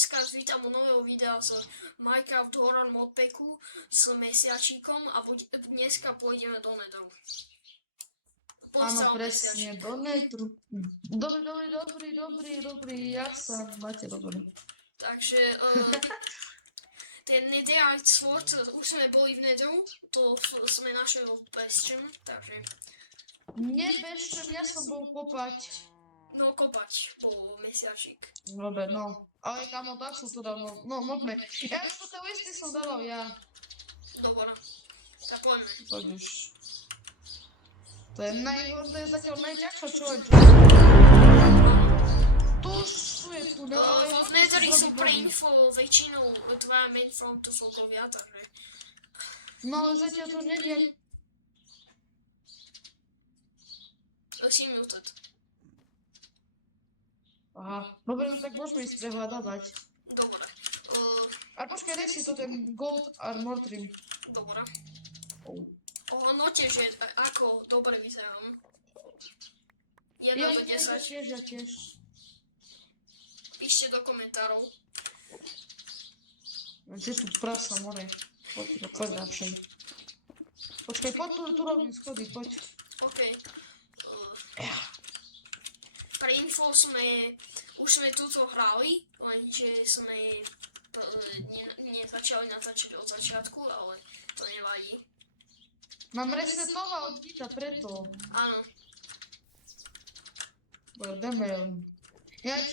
dneska vítam u nového videa z Minecraft Horror Modpacku s mesiačíkom a dneska pôjdeme do Netheru. Áno, presne, do Netheru. Dobrý, jak sa máte dobrý? Takže ten Netherite Sword, už sme boli v Netheru, to sme našli v Bestčem, takže... Nie Bestčem, ja som bol kopať. No kopať, bol mesiačík. Dobre, no. Ale kamo, tak som to dal, no môžeme. Ja už to isté som dával ja. Dobre, tak poďme. Poď už. To je zatiaľ najťažšia čoveč. Tu je tunel, ale... V Netheri sú pre info väčšinou dva main frontu folkovia, takže... No ale zatiaľ to neviem. Si muted. Aha, dobre, no tak môžeme ísť prehľadávať. Dobre. A počkaj, daj si to ten Gold Armor Trim. Dobre. Ohodnote, že ako dobre vyzerám. 1 do 10. Ja tiež. Píšte do komentárov. Kde tu prasa, more. Poď radšej. Počkaj, poď tu robím schody, poď. OK. Pre info už sme túto hrali, lenže sme nezačali natáčať od začiatku, ale to nevadí. Mám resetoval Vita preto. Áno. Ideme.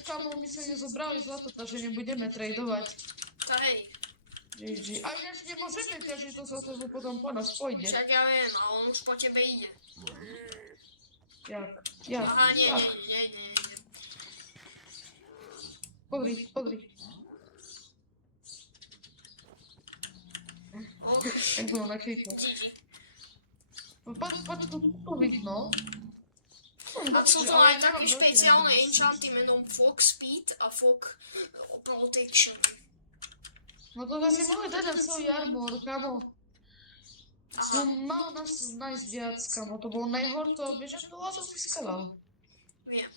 Kamo, my sme nezobrali zlato, takže nebudeme tradovať. Tá hej. GG. A ináč nemôžeme ťažiť to zlato, lebo potom po nás pôjde. Však ja viem, ale on už po tebe ide. Jak? Aha, nie. Podri. Jak bolo na kejku. Poď to vidno. A sú to aj také špeciálne enchanty menom Fog Speed a Fog Protection. No to si mohli dať na celý armor, kamo. Malo nás nájsť viac, kamo. To bolo najhorto, vieš, že to som získaval. Viem.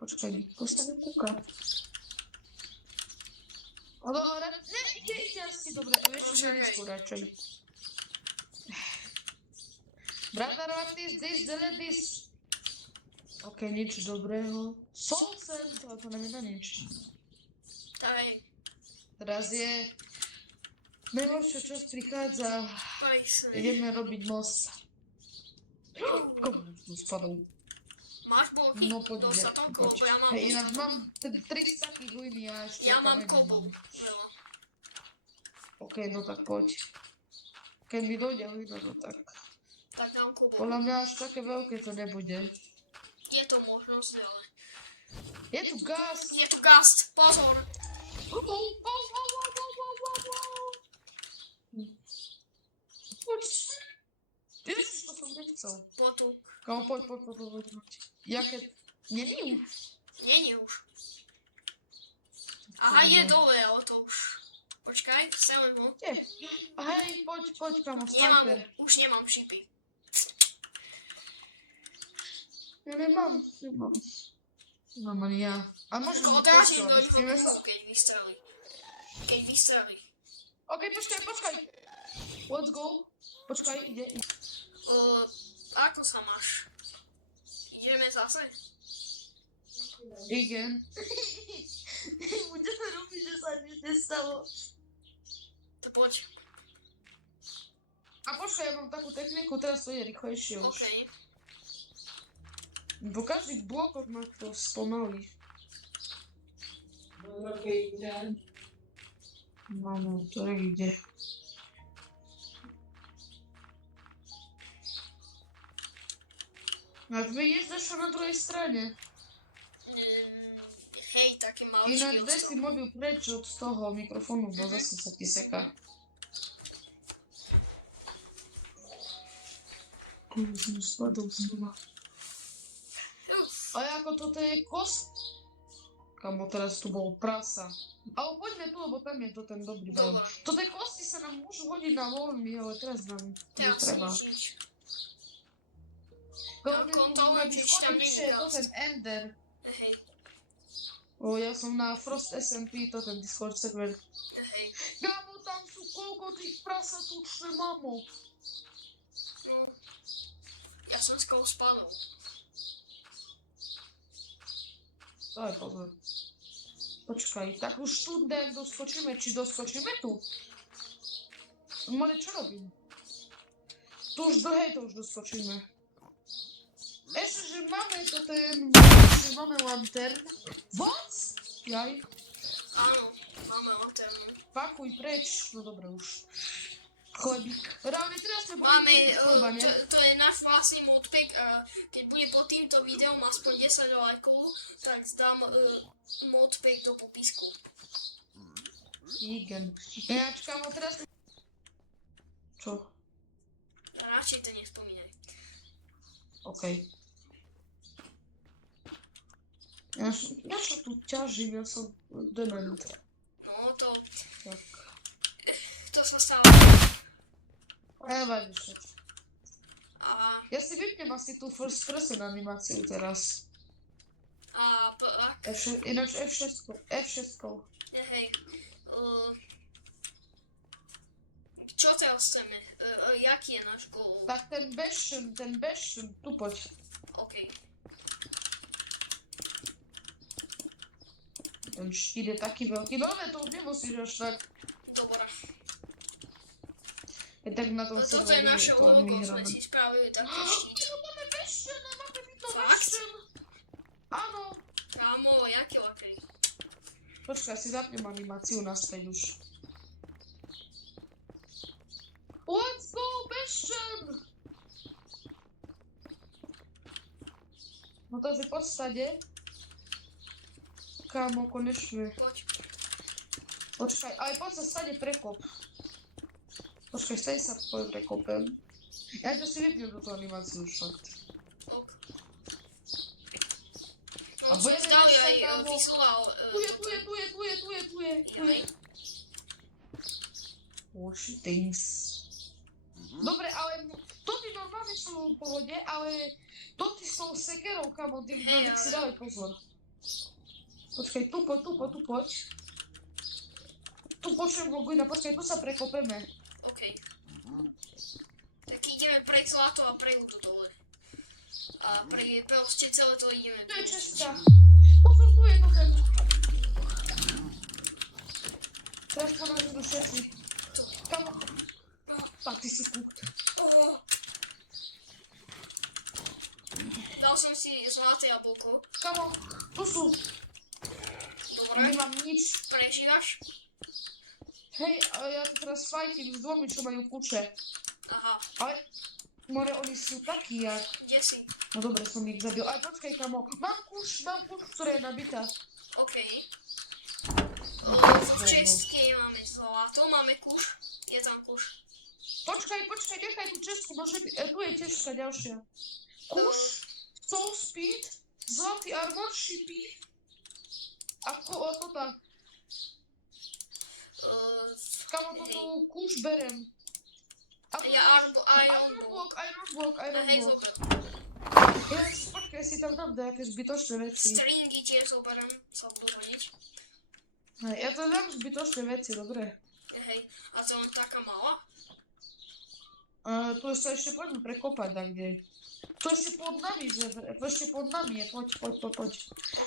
Počkaj, postavím kúka. Ale ne, ide asi dobre, vieš, že risku radšej. Brother, what is this? Delete this. Ok, nič dobrého. Solcen, to nám nedá nič. Taj. Teraz je... Najhoršia časť prichádza. Ideme robiť most. Komu tu spadol? Máš bloky? No poď, dostatok, lebo ja mám... Hej, ináč mám 3 takých hliny a ešte... Ja mám kobol, veľa. Ok, no tak poď. Keď mi dojde hlina, no tak... Tak dám kobol. Podľa mňa až také veľké to nebude. Je to možnosť, ale... Je tu gas! Je tu gast, pozor! Poď! Ježiš, to som nechcel. Potuk. Kámo, poď. Jaké... Není už. Není už. Aha, je dole, ale to už... Počkaj, chceme mu. Hej, poď, kámo, Nemám, sniper. už nemám šipy. Ja nemám. Mám ani ja. A možno mi Odrážim počúva, do vystríme sa. nich keď vystrelí. Ok, počkaj. Let's go. Počkaj, ide. Ako sa máš? Ideme zase? Igen. Budeme robiť, že sa nič nestalo. To poď. A počkaj, ja mám takú techniku, teraz to je rýchlejšie už. OK. Po každých blokoch ma to spomalí. No, to ide. A vy jezdaš na druhej strane. Hej, taký maličký Ináč daj ostrov. si mobil preč od toho mikrofónu, bo zase sa ti seká. Som spadol znova. Ale ako toto je kost? Kamo, teraz tu bol prasa. Ale poďme tu, lebo tam je to ten dobrý biom. Toto kosti sa nám môžu hodiť na voľmi, ale teraz nám netreba. Kontrolujem, či tam nie je to ten ender. Hej. O, ja som na Frost SMP, to ten Discord server. Hej. Kámo, tam sú koľko tých prasatučné, mamo. No. Ja som skoro spadol. Daj pozor. Počkaj, tak už tu nejak doskočíme, či doskočíme tu? More, čo robím? Tu už to už doskočíme. Ešte, že máme to ten... že máme lantern. What? Jaj. Áno, máme lanternu. Pakuj preč. No dobre už. Chlebík. Reálne teraz sme boli Máme, chleba, ne? to je náš vlastný modpack a keď bude pod týmto videom aspoň 10 lajkov, tak dám modpack do popisku. Igen. Ináč, kámo, teraz... Čo? Radšej to nespomínaj. Okej. Ja čo tu ťažím, ja som dement. No to Tak. sa stalo. Nevadí však. A Ja si vypnem asi tú first person animáciu teraz. Ináč F6. hej. Čo teraz chceme? Jaký je náš goal? Tak ten Bastion, tu poď. OK. Ten štít je taký veľký, no ale to už nemusíš až tak. Dobrá. Je tak na tom Toto je naše logo, sme si spravili taký štít. Máme Bastion, máme byť to Fakt? Bastion. Áno. Kámo, jaký lakrý? Počkaj, si zapnem animáciu naspäť už. Let's go, Bastion! No takže poď stade. Kámo, konečne. Poď. Počkaj, ale poď sa stade prekop. Počkaj, stade sa prekopem. Ja to si vypnem do toho animáciu už fakt. Ok. A No, som budeme zdali sa, aj kámo. visuál. Tu je. Jaj. Things. Dobre, ale toty normálne sú v pohode, ale toty s tou sekerou, kamo, ty Hej, si ale- dávaj pozor. Počkaj, tu poď. Tu počujem ho Guina, počkaj, tu sa prekopeme. OK. Tak ideme pre zlato a pre ľudu dole. A pre proste celé to ideme. Tu je čestka. Pozor, tu je to ten. Teraz ponážem do všetci. Kamo. Tak, ty si kúkt. Dal som si zlaté jablko. Kamo, tu sú. Dobre. Nemám nič. Prežívaš? Hej, ale ja tu teraz fajtím s dvomi, čo majú kuče. Aha. Ale, more, oni sú takí, jak... Kde si? No dobre, som ich zabil. Ale počkaj, kamo, mám kuš, ktorá je nabitá. OK. V čestke máme zlato, máme kuš. Je tam kuš. Počkaj, nechaj tú čestku, môže byť... tu je čestka ďalšia. Kuš, soul speed, zlatý armor, šipy. A to tak. Kamo, toto kuš berem. A to Ja Iron block. Hej, zober. Ja, počkaj, si tam dám nejaké zbytočné veci. Stringy tiež zoberiem, sa budú hodiť. Hej, ja to dám zbytočné veci, dobre. Hej, a to len taká malá? Tu sa ešte poďme prekopať tak kde. To ešte pod nami, je, poď.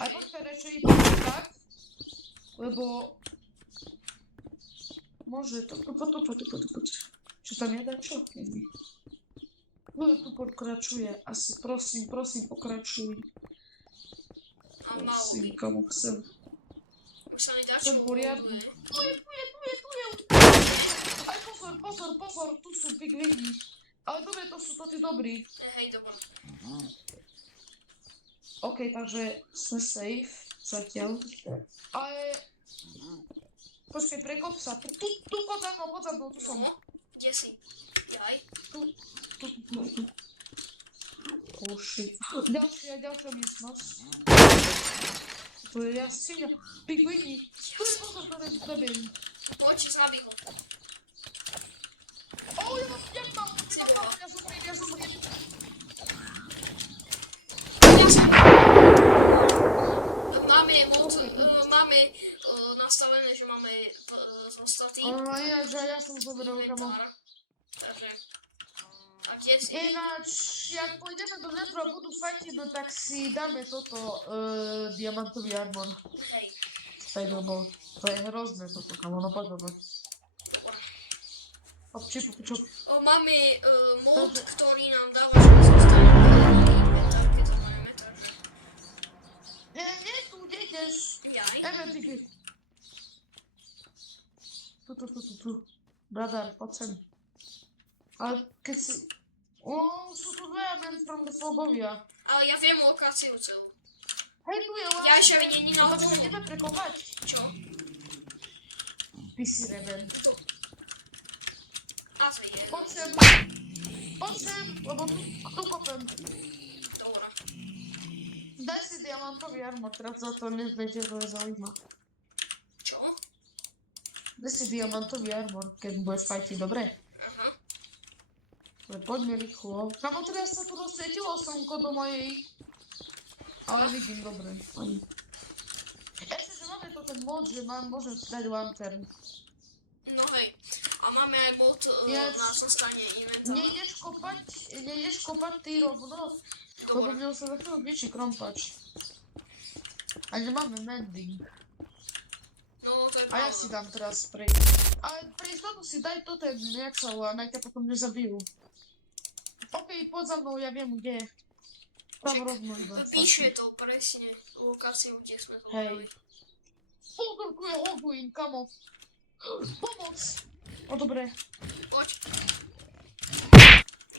Aj počkaj, radšej ideme tak, lebo... Môže to, poď. Čo tam nedá, čo? Tu pokračuje, asi prosím, pokračuj. A malo by. Prosím, komu chcem. Už sa mi dá Chcem čo poriadne. buduje. Tu je. Aj pozor, tu sú pigvini. Ale dobre, to sú tí dobrí. Hej, dobré. OK, takže sme safe zatiaľ. Ale... Počkej, prekop sa. Tu pod za mnou, tu som. No, kde si? Jaj. Tu. Oh shit. Ďalšia miestnosť. Tu je jaskyňa. Pigvini. Tu je pozor, to ten zabím. Poď, zabij ho. Ja zomriem. Ja som... Mamy nastavené, že máme zostaty. Ja som zobral, kamo. Takže... A kde si? Ináč, jak pôjdeme do netru a budú fajtiť, no tak si dáme toto, diamantový armor. Hej. Tak, lebo to je hrozné toto, kamo, no poď. Čup. Máme mod, ktorý nám dáva, že zostane inventar, keď to máme, takže... Nie, tu, kde ideš? Jaj. Tiky. Tu. Bradar, poď sem. Ale keď si... sú tu dvaja men from the Fogovia. Ale ja viem lokáciu celú. Hej, tu je Ja ešte vidím na oboru. Počkaj, ideme prekopať. Čo? Ty si rebel. A to je. Poď sem, lebo tu kopem. Dobre. Daj si diamantový armor, teraz za to nezvedia, to je zaujíma. Čo? Daj si diamantový armor, keď budeš fajtiť, dobre? Aha. Poďme rýchlo. Kamo, teraz sa tu rozsvietilo slnko do mojej. Ale vidím, dobre. Ešte, že máme to ten mod, že môžem si dať lantern. No hej. A máme aj bod na zostanie inventára. Nejdeš kopať ty rovno, lebo Dobre. mňa sa za chvíľu zničí krompač. A nemáme mending. No, to je A ja pravda. si dám teraz Ale pre istotu si daj to ten, jak sa volá, naj ťa potom nezabijú. OK, poď za mnou, ja viem kde je. Tam Čak, rovno iba. Píše to presne lokáciu, kde sme to Hej. mali. Poltorku je Hogwin, kamo. Pomoc! O, dobre. Poď.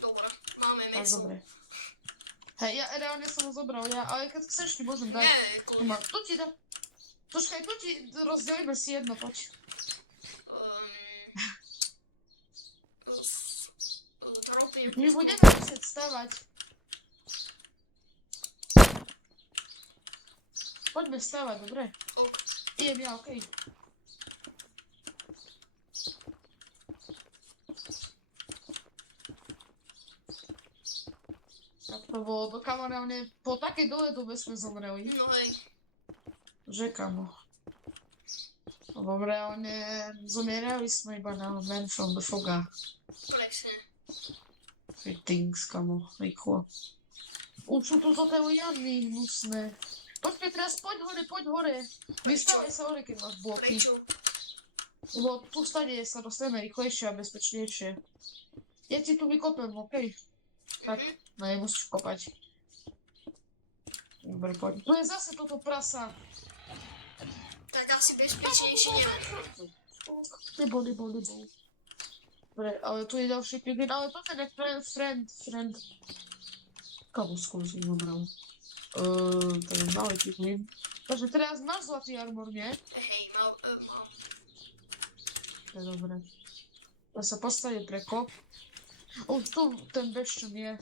Dobre, máme Tak, meso. dobre. Hej, ja reálne som ho zobral, ale keď chceš, ti môžem dať. Nie, kľudne. Tu ti dá. Počkaj, tu ti rozdelíme si jedno, poď. Tropy. My budeme musieť stavať. Poďme stavať, dobre? Ok. Idem ja, okej. Tak to bolo do kamarávne, po takej dole dobe sme zomreli. No hej. Že kamo. Lebo reálne zomierali sme iba na Man from the Foga. Presne. Things, kamo, rýchlo. Už sú tu toto liany hnusné. Počkaj, teraz poď hore. Vystavaj sa hore, keď máš bloky. Prečo? Lebo tu stade sa dostaneme rýchlejšie a bezpečnejšie. Ja ti tu vykopem, okej? Tak, no nemusíš kopať. Dobre, poď. Tu je zase toto prasa. Tak asi bezpečnejšie neviem. Nebol. Dobre, ale tu je ďalší piglin, ale toto je friend. Kamo, skôr som zobral. To je malý piglin. Takže teraz máš zlatý armor, nie? Hej, mám. To je dobré. Ja sa postavím prekop. Tu ten beščan je.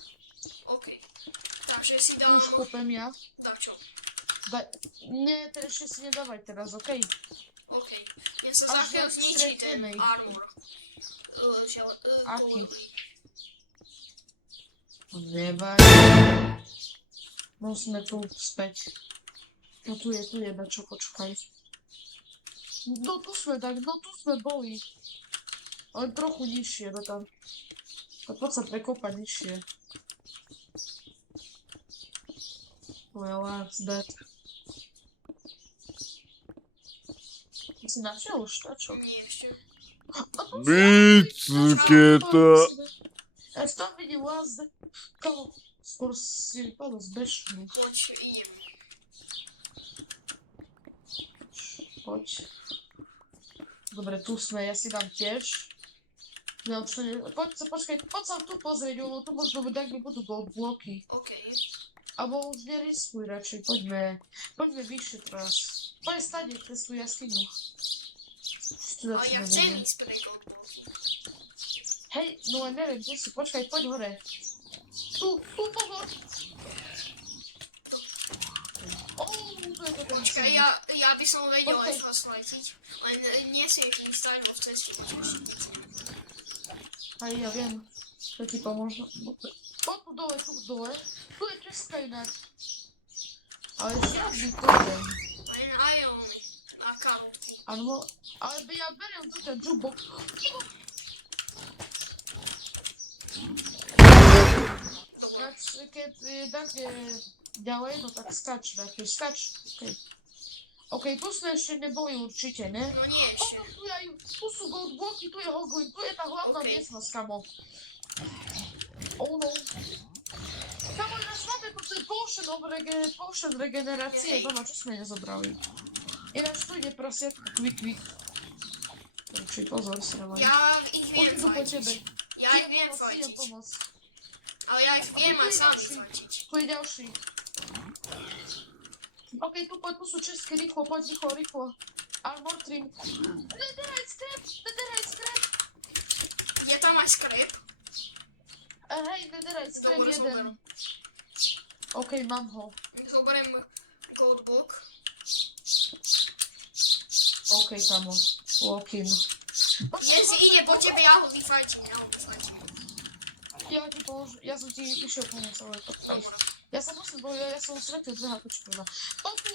OK. Takže si Tu dám... už kopem ja. Dá čo? Nie, to ešte si nedávaj teraz, okej? OK. Ja sa za Až chvíľu jak zničí ten stretneme ich. armor. Aký? Nevadí. Musíme tu späť. No tu je dačo, počkaj. No tu sme boli. Ale trochu nižšie, no tam. Tak poď sa prekopať nižšie. Well, that's that. Ty si našiel už dačo? Nie ešte. Bicyketa. Ja som videl vás, kamo, skôr si vypadol z bešnu. Poď, idem. Poď. Dobre, tu sme, ja si dám tiež. No, počkaj, poď sa tu pozrieť, lebo tu možno tak mi budú bloky. OK. Alebo už neriskuj radšej, poďme vyššie teraz. Poď stade cez tú jaskyňu. Ale ja chcem ísť pre goldbloky. Hej, no ja neviem, kde sú, počkaj, poď hore. Tu pozor. Tu je to ten Počkaj, cíl. ja by som vedel Počkaj. aj flashlightiť, len nesvietím stadiel v ceste, počkaj. Aj ja viem, čo ti pomôžem. Poď tu dole. Tu je česká ináč. Ale žiadny totem. A irony na karotku. Ale by ja beriem tu ten jukebox. Dobra. Znaczy, kiedy będzie działaj, no tak skacz, lepiej skacz. Okej, tu są jeszcze nie boję určitě, ne? No nie jeszcze. Tu są goldblocki, tu je Hogwin, tu je ta hlavná Okej. miestnosť, kamo. Oh no. Kamo, nasz mamy tutaj potion regenerację. Jej. Dobra, čo sme nezobrali? Ináč tu ide prasiatka, quick. Určitě, pozor, sravaj. Ja ich wiem Chodź tu po ciebie. walczyć. Ja ich wiem Idę walczyć. pomoc. Ale ja ich wiem, a sam ich walczyć. Tu je ďalší. Okej, tu sú čistky, rýchlo, poď, rýchlo. Armor trim. Netherite scrap! Gdzie tam masz sklep? Hej, netherite scrap Dobra, jeden. Okej, mam ho. Zoberiem goldbook. Okej, tamo. Walk-in. Jesse idzie po ciebie, ja ho defajcie. Ja ti pomožu, ja som ti išiel pomôcť, ale to fajn. Dobra. Ja sa musím, bo ja som stratil dve hakočkova.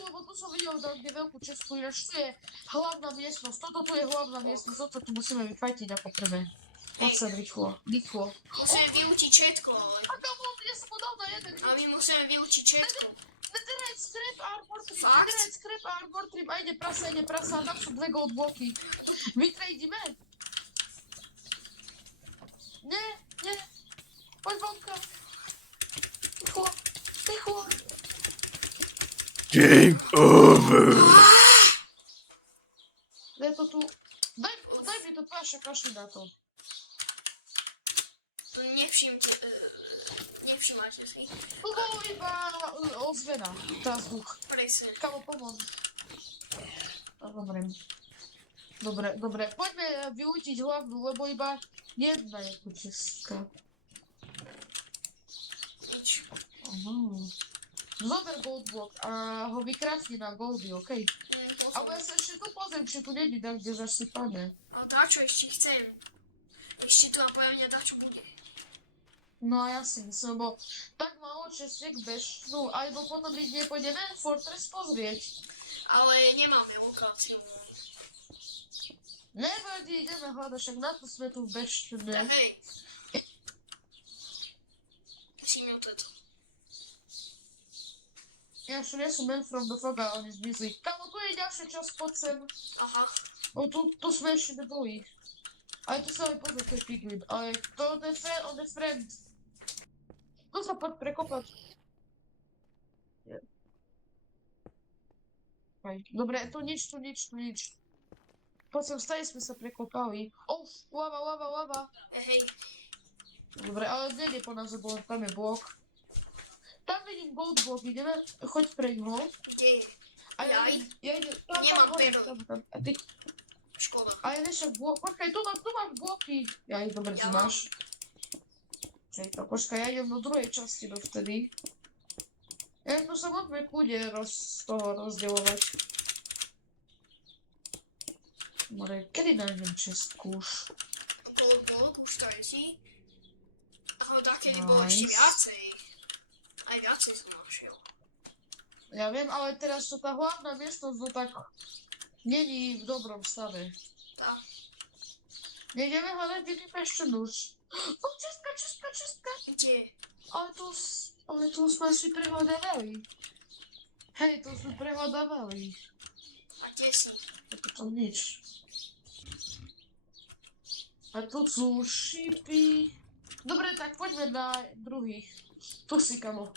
Lebo tu som videl kde veľkú čestku, ináč tu je hlavná miestnosť, toto tu je hlavná miestnosť, toto tu musíme vyfajtiť ako prvé. Poď sem rýchlo. Musimy vyučiť všetko, ale... A kamo, ja som mu dal na jeden. Ale my musíme vyučiť všetko. Netherite scrap armor trim, Fakt? netherite scrap armor trim, a ide prasa, tam sú dve gold bloky. Vytrejdime? Nie. Poď vonka. Ticho. Game over. Daj to tu. Daj mi to paša, kašli na to. Nevšimáte si. Tu bolo iba ozvena, tá vzduch. Presne. Kamo, pomôž. Dobre, poďme vyutiť hlavnú, lebo iba jedna je tu česká. Nič. Zober goldblock a ho vykráti na goldy, okej? Ale ja sa ešte tu pozriem, či tu není tak, kde zasypané. Ale dačo ešte chcem. Ešte tu napojenia dačo bude. No ja si myslím, bo tak málo čestiek bežnú, alebo potom my nepôjdeme Fortress pozrieť. Ale nemáme lokáciu. Nevadí, ideme hľadať, však na to sme tu bežné. Hej. Si mi toto. Ja už nie som man from the fog a oni zmizli. Kamo, tu je ďalšia časť, poď sem. Aha. Tu sme ešte neboli. Ale tu sa aj pozor, to je Pigwin. Ale to on je friend. Tu sa poď prekopať. Dobre, tu nič. Poď sem, stali sme sa prekopali. Lava. Hej. Dobre, ale nejde po nás, lebo tam je blok. Tam vidím gold block, ideme, choď preň ho. Kde je? A ja idem, Nemám hore, peru. tam. A ty, Škoda. a ja však počkaj, tu máš bloky. Ja ich dobre, Ja ty mám. máš. Počkaj, ja idem do druhej časti dovtedy. Tu sa môžeme kľudne z toho rozdielovať. More, kedy nájdem čestku už? Goldblock už tretí. Ale takedy bolo ešte viacej. Aj viacej som našiel. Ja viem, ale teraz to tá hlavná miestnosť, no tak není v dobrom stave. Tá. Nejdeme hľadať, vidíme ešte nůž. Čestka. Kde? Ale tu sme si prehľadávali. Hej, tu sme prehľadávali. A kde si? To tam nič. A tu sú šípy. Dobre, tak poďme na druhých. Tu si, kamo.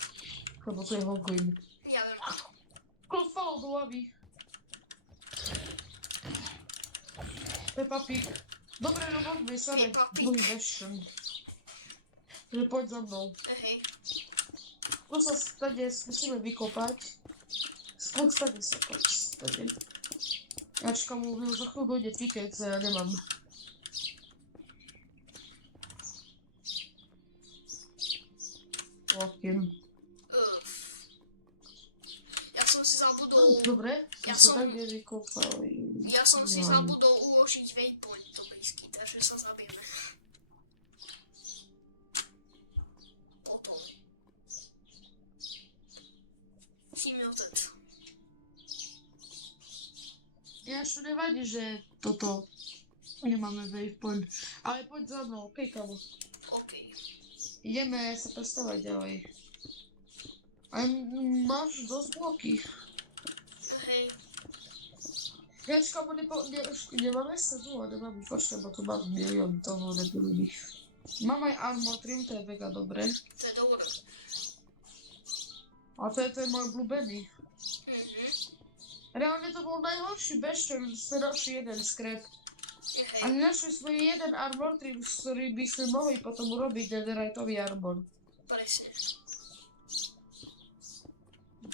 Lebo tu je Hogwin. Ja viem. Klofalo do lavy. Peppa Pig. Dobre, no poďme sa dať Peppa Pig. druhý version. Takže poď za mnou. Hej. Tu sa stade musíme vykopať. Stade sa poď. Stade. Ja čakám, za chvíľu dojde pickaxe, ja nemám. Walk-in. Ja som si zabudol... Dobre, Ja sme som- tak nevykopali. Ja som si No. zabudol uložiť waypoint do blízky, takže sa zabijeme. Potom. Si mi otec. jeszcze nie wadzi, że to nie mamy waypoint. Ale chodź za mną, okej, kamo. Okej. Idziemy se testować dalej. Ale masz do zwłoki. Hej. Więc komu nie mamy seduła, nie mamy koszta, bo tu mam milion, to one były. Mamy armor trim, to jest mega dobre. To je dobre. A to jest mój ulubiony. Mhm. Realnie to był najlepszy bezczel, starszy jeden skrep. A Hej. nie našli jsme jeden armor, který bychom mohli potom urobiť netheriteový armor. Presne.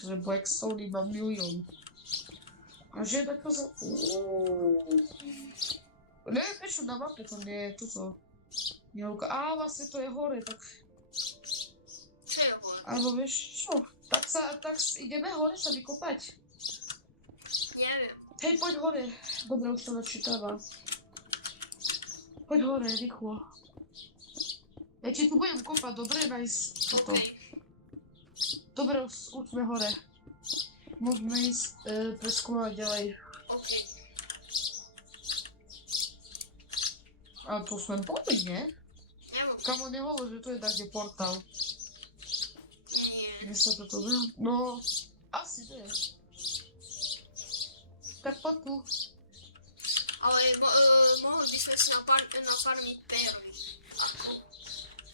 Že Blackstone má milión. A že je tako za... Ne, píšu na mape, to nie je toto. A vlastne to je hore, tak... Čo je hore? Alebo vieš čo? Tak ideme hore sa vykopať. Neviem. Hej, poď hore. Dobre, už to načítava. Poď hore, rýchlo. Ja ti tu budem kopať, dobre, nájsť toto. Okej. Dobre, už sme hore. Môžeme ísť preskúmať ďalej. Okej. A to sme boli, nie? Neviem. Kamo, nehovor, že tu je takde portál. Nie. Kde sa toto dá? No, asi to je. Tak poď tu. Ale mohli by sme si nafarmiť perly. Ako?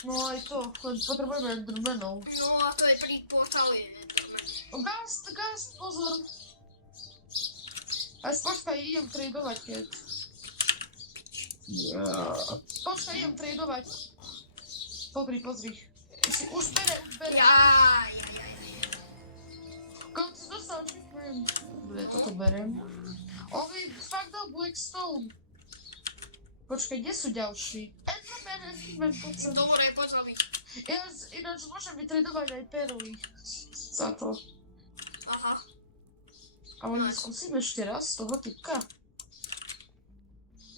No aj to, potrebujeme endermanov. No a to je pri portále Enderman. Gast, pozor. A počkaj, idem tradovať, keď. Počkaj, idem tradovať. Pozri. Už bere. Jaj. Koľko si dostal achievement? Dobre, toto berem. On mi fakt dal Blackstone. Počkaj, kde sú ďalší? Enderman, poď sem. Dobre, poď za mi. Ináč môžem vytredovať aj perly. Za to. Aha. Ale skúsim ešte raz toho typka.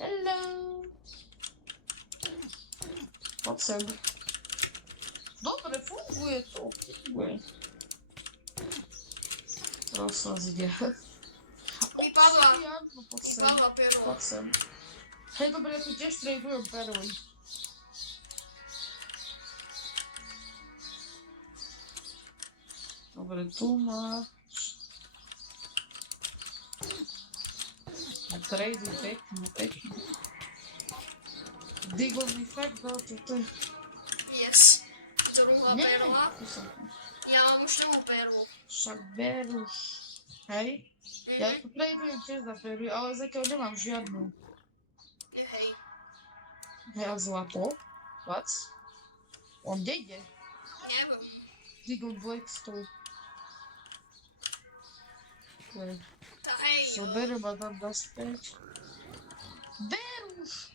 Hello. Poď sem. Dobre, funguje to. Teraz nás ide. Vypadla. No poď sem. Vypadla perla. Poď sem. Hej, dobre, ja tu tiež tradujem perly. Dobre, tu máš. Traduj pekne. Digol mi fakt dal toto. Yes. Druhá Nie, perla. tu som. Ja mám už druhú perlu. Však berú. Hej? Ja tu tradujem tiež za perly, ale zatiaľ nemám žiadnu. Hej. Hej, a zlato? What? On kde ide? Neviem. Digol Blackstone. Okay. Tá hej. Zoberiem a dám naspäť. Berúš!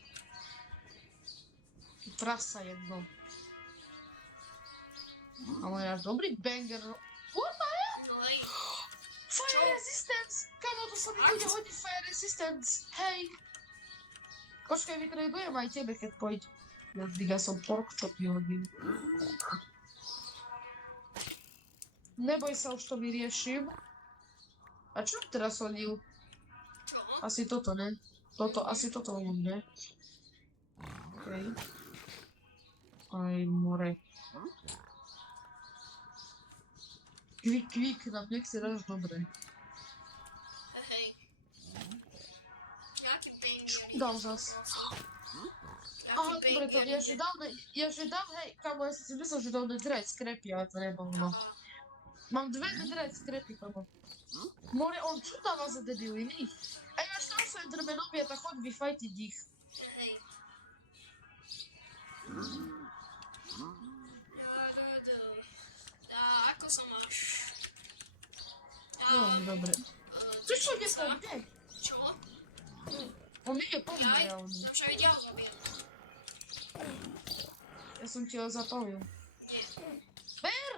Prasa jedno. Ale ja dobrý banger. What the hell? No hej. Fire resistance! Kamo, to sa mi bude hodiť fire resistance. Hej. Počkaj, vytradujem aj tebe, keď pôjď. Ja som pork chop vyhodil. Neboj sa, už to vyriešim. A čo teraz hodil? Čo? Asi toto, ne? Asi toto hodil, ne? Okej. Aj more. Kvik, nám nechce dáš dobre. Hej. Jaký banger. Dal zas. Aha, dobre, to ja že dal, hej, kamo, ja som si myslel, že dal netherite skrepy, ale to nebolo, no. Mám dve netherite skrepy, kamo. More, on čo dáva za debiliny? Ej, až tam sú endermanovia, tak choď vyfajtiť ich. Hej. Ako sa máš? No, dobre. Ty čo ide po mne? Čo? On ide po mne, Jaj, reálne. som však videl zabíjať. Ja som ti ho zapalil. Nie. Ber!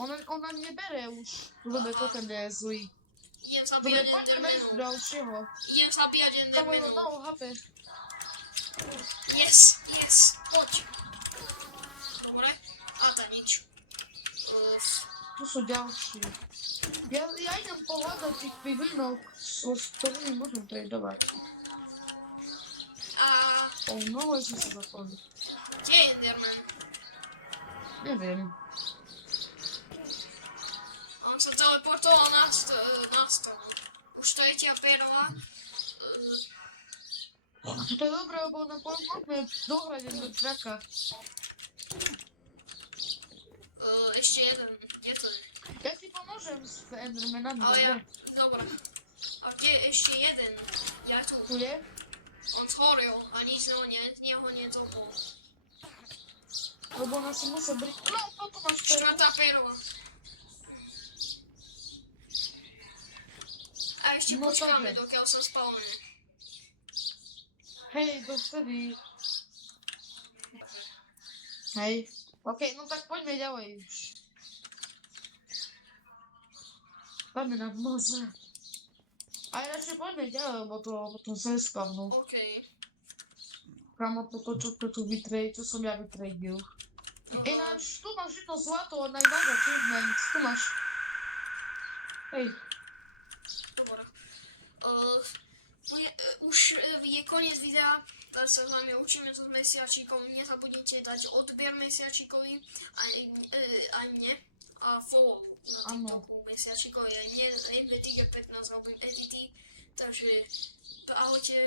Ona mne bere už. Dobre, to ten je zlý. Idem Dobre, zabíjať poďme nájsť endermanov. ďalšieho. Idem zabíjať Kamo, je endermanov. malo HP. Yes, poď. Dobre. A to nič. tu sú ďalší. Ja idem pohľadať tých pivinok, s ktorými môžem tradovať. A No, že sa zapomnú. kde je Enderman? Neviem. On sa teleportoval na stolu. Už tretia perla. To je dobré, lebo nám pomôžeme dohrať jedno draka. Ešte jeden. Kde to je? Ja ti pomôžem s Endermanami, Ale ja... dobre? Dobre. A kde je ešte jeden? Ja tu. Tu je? On zhoril a nič z neho nezopol. Lebo ona si musí briť. No, toto máš perlu. Štvrtá perla. A ešte No, počkáme, takže. dokiaľ som spawnen. Hej, dovtedy. Hej. OK, no tak poďme ďalej už. Poďme na moze. A radšej poďme ďalej, lebo to potom sa spavnú. OK. Kamo toto, čo to tu čo som ja vytradil. Aha. Ináč, tu máš jedno zlato, najmáš achievement, tu máš. Hej, Dobre. Už je koniec videa. Dať sa s nami učíme tu s mesiačikom. Nezabudnite dať odber mesiačikovi aj mne. A follow na Áno. TikToku mesiačikovi. Aj mne, MVTG15 robím edity. Takže ahojte.